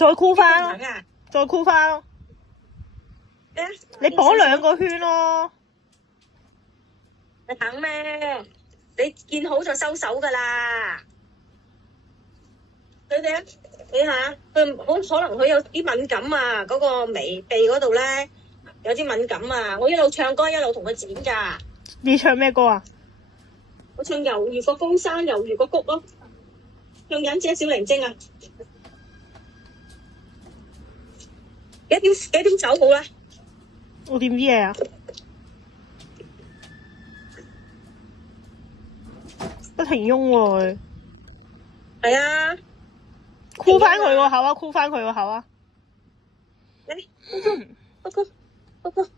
再箍翻咯，啊？再箍翻咯。咩啊？你綁2個圈咯。你等咩？你見好就收手噶啦。佢哋啊，你下佢好可能佢有啲敏感啊，嗰、個眉鼻嗰度咧有啲敏感啊。我一路唱歌一路同佢剪噶。你唱咩歌啊？我唱猶豫個高山，猶豫個谷咯，唱忍者小靈精啊。幾點走好咧？我點知嘢啊？不停喐喎。係啊，箍翻佢個口啊！箍翻佢個口啊！嚟，嗰個。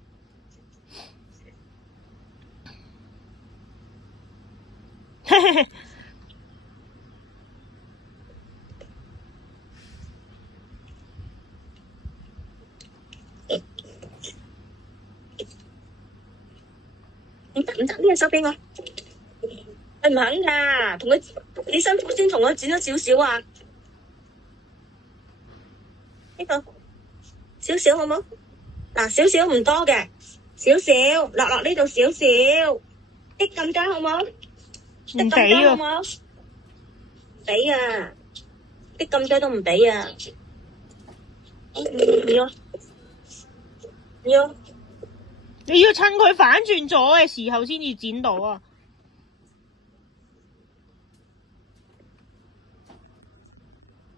唔得，呢隻手俾我。佢唔肯噶，同佢你辛苦先同佢剪咗少少啊。呢度少少好冇？嗱，少少唔多嘅，少少落呢度少少，啲咁多好冇？唔俾啊！好冇？俾啊！啲咁多都唔俾啊！要。你要趁佢反轉咗嘅時候先至剪到啊！